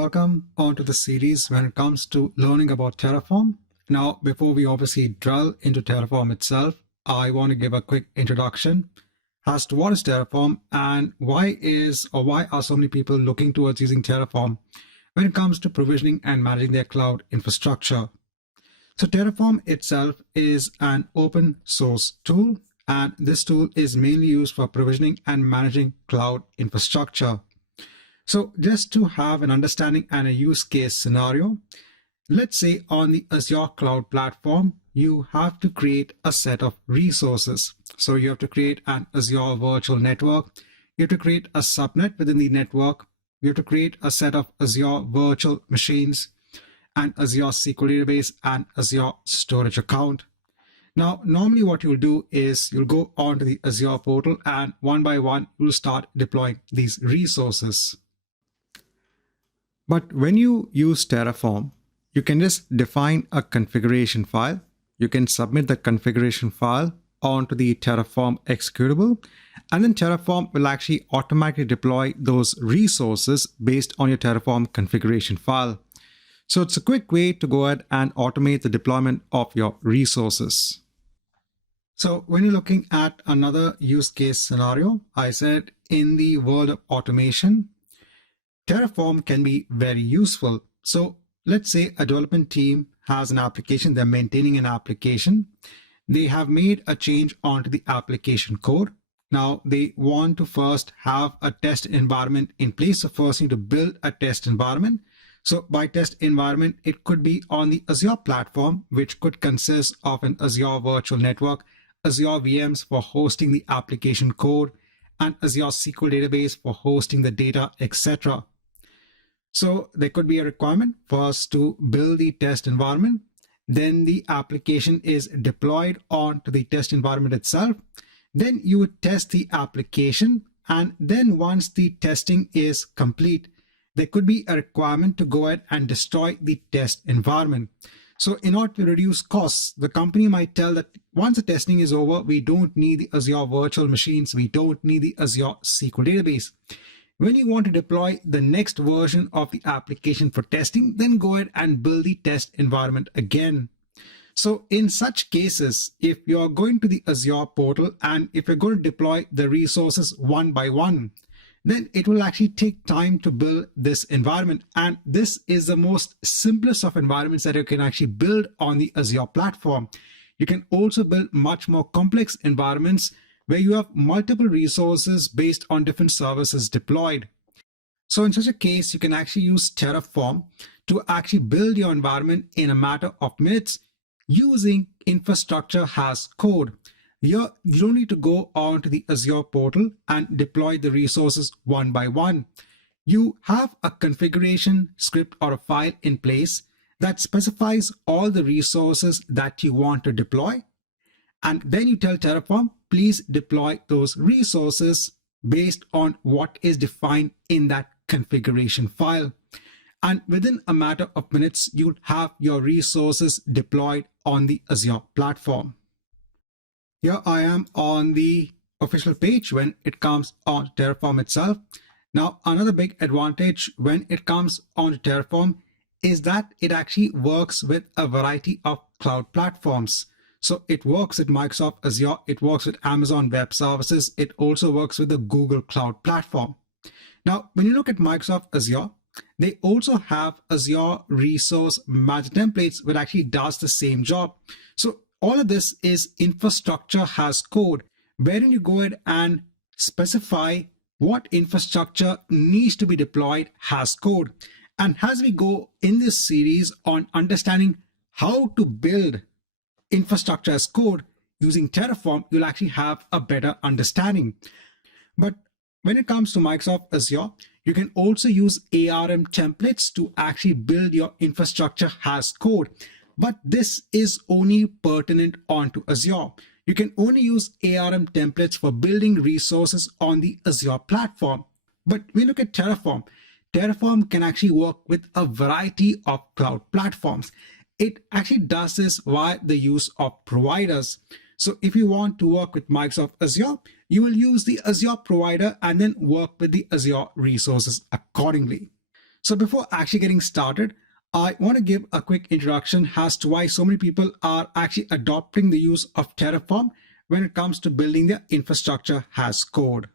welcome onto the series when it comes to learning about Terraform. Now, before we obviously drill into Terraform itself, I want to give a quick introduction as to what is Terraform and why are so many people looking towards using Terraform when it comes to provisioning and managing their cloud infrastructure. So Terraform itself is an open source tool, and this tool is mainly used for provisioning and managing cloud infrastructure. So just to have an understanding and a use case scenario, let's say on the Azure cloud platform, you have to create a set of resources. So you have to create an Azure virtual network. You have to create a subnet within the network. You have to create a set of Azure virtual machines, an Azure SQL database, and Azure storage account. Now, normally what you'll do is you'll go onto the Azure portal and one by one, you'll start deploying these resources. But when you use Terraform, you can just define a configuration file. You can submit the configuration file onto the Terraform executable, and then Terraform will actually automatically deploy those resources based on your Terraform configuration file. So it's a quick way to go ahead and automate the deployment of your resources. So when you're looking at another use case scenario, I said in the world of automation, Terraform can be very useful. So let's say a development team has an application, they're maintaining an application. They have made a change onto the application code. Now they want to first have a test environment in place. So first you need to build a test environment. So by test environment, it could be on the Azure platform, which could consist of an Azure virtual network, Azure VMs for hosting the application code, and Azure SQL database for hosting the data, etc. So there could be a requirement for us to build the test environment. Then the application is deployed onto the test environment itself. Then you would test the application. And then once the testing is complete, there could be a requirement to go ahead and destroy the test environment. So in order to reduce costs, the company might tell that once the testing is over, we don't need the Azure virtual machines. We don't need the Azure SQL database. When you want to deploy the next version of the application for testing, then go ahead and build the test environment again. So in such cases, if you're going to the Azure portal and if you're going to deploy the resources one by one, then it will actually take time to build this environment. And this is the most simplest of environments that you can actually build on the Azure platform. You can also build much more complex environments where you have multiple resources based on different services deployed. So in such a case, you can actually use Terraform to actually build your environment in a matter of minutes using infrastructure as code. Here, you don't need to go onto the Azure portal and deploy the resources one by one. You have a configuration script or a file in place that specifies all the resources that you want to deploy. And then you tell Terraform, please deploy those resources based on what is defined in that configuration file. And within a matter of minutes, you'll have your resources deployed on the Azure platform. Here I am on the official page when it comes on Terraform itself. Now, another big advantage when it comes on Terraform is that it actually works with a variety of cloud platforms. So it works with Microsoft Azure, it works with Amazon Web Services, it also works with the Google Cloud Platform. Now, when you look at Microsoft Azure, they also have Azure Resource Management Templates, which actually does the same job. So all of this is infrastructure as code, wherein you go ahead and specify what infrastructure needs to be deployed as code. And as we go in this series on understanding how to build infrastructure as code using Terraform, you'll actually have a better understanding. But when it comes to Microsoft Azure, you can also use ARM templates to actually build your infrastructure as code. But this is only pertinent onto Azure. You can only use ARM templates for building resources on the Azure platform. But when you look at Terraform, Terraform can actually work with a variety of cloud platforms. It actually does this via the use of providers. So if you want to work with Microsoft Azure, you will use the Azure provider and then work with the Azure resources accordingly. So before actually getting started, I want to give a quick introduction as to why so many people are actually adopting the use of Terraform when it comes to building their infrastructure as code.